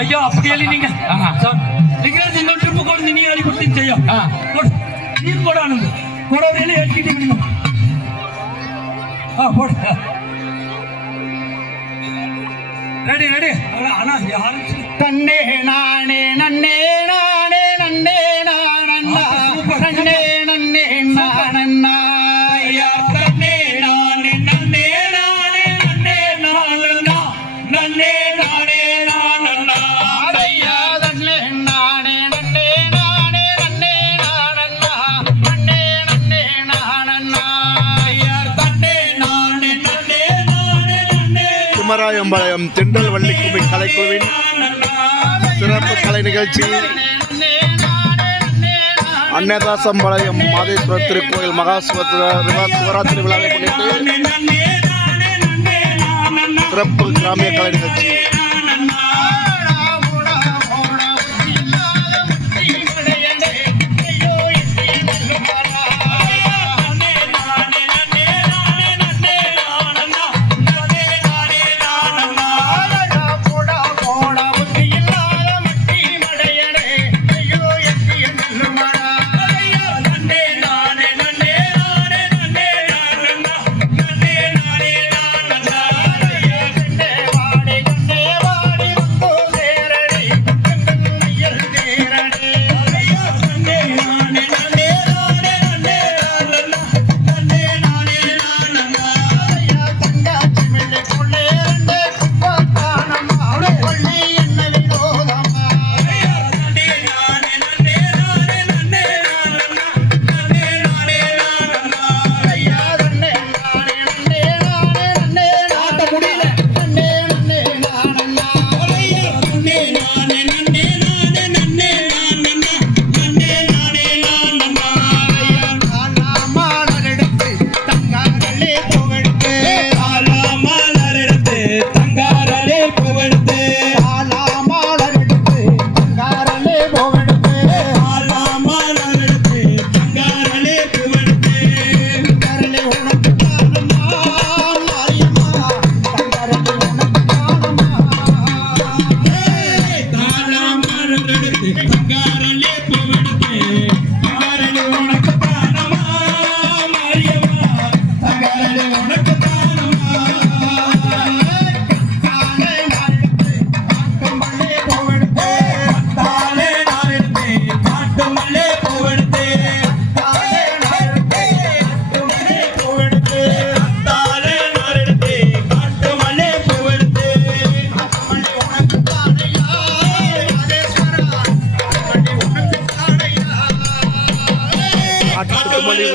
ஐயா அப்படி எழுதிங்க லிங்கராஜ் இன்னொரு ட்ரிப்பு கொண்டு நீ அடி கொடுத்து செய்ய நீ கூட ஆனது கூட வேலை எழுதிட்டு போடு ரெடி ரெடி ஆனா யாரும் தன்னே நானே நன்னே நானே நன்னே நானண்ணா நன்னே நன்னே நானண்ணா தன்னே நானே நன்னே நானே நன்னே நானண்ணா நன்னே நானே நானண்ணா ஐயா தன்னே நானே நன்னே நானே நன்னே நானண்ணா நன்னே நன்னே நானண்ணா ஐயா தன்னே நானே நன்னே நானே நன்னே குமராயம்பாளையம் திண்டல் வள்ளிக்கும்மி கலைக்குழுவின் சிறப்பு கலை நிகழ்ச்சி அன்னதாசம்பாளையம் மாதேஸ்வரர் திருக்கோயில் மகா சிவராத்திரி விழாவை முன்னிட்டு சிறப்பு கிராமிய கலை நிகழ்ச்சி.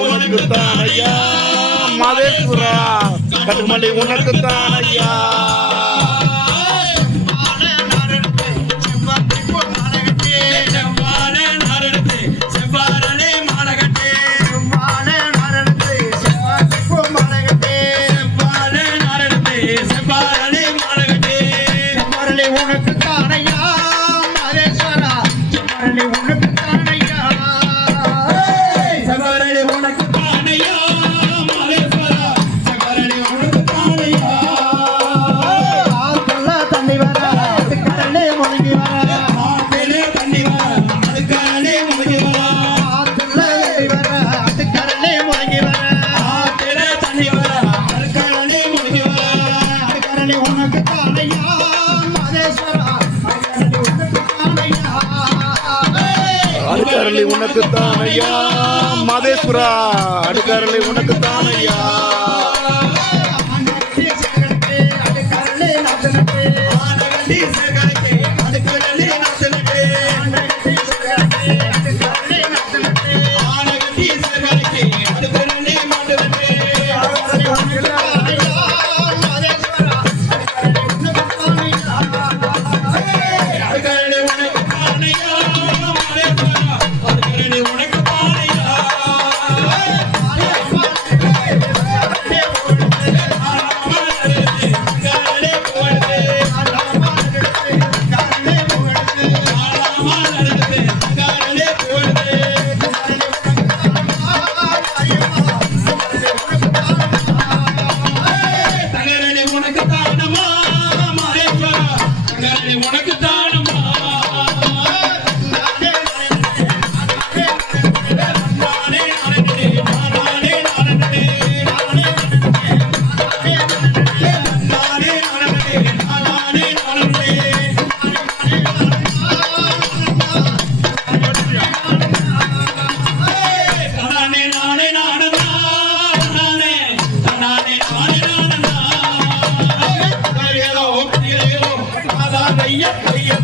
உனக்குத்தான் ஐயா மாதேஸ்வரா கட்டுமல்லி உனக்குத்தான் ஐயா அடுக்காரலி உனக்குத்தான் ஐயா மாதேஸ்வரா அடுக்காரலி உனக்குத்தான் ஐயா உனக்கு தானமா நானே நானே நானண்ணா நானே நானே நானே நானண்ணா கையோ கையோ அதான் ஐயா கையோ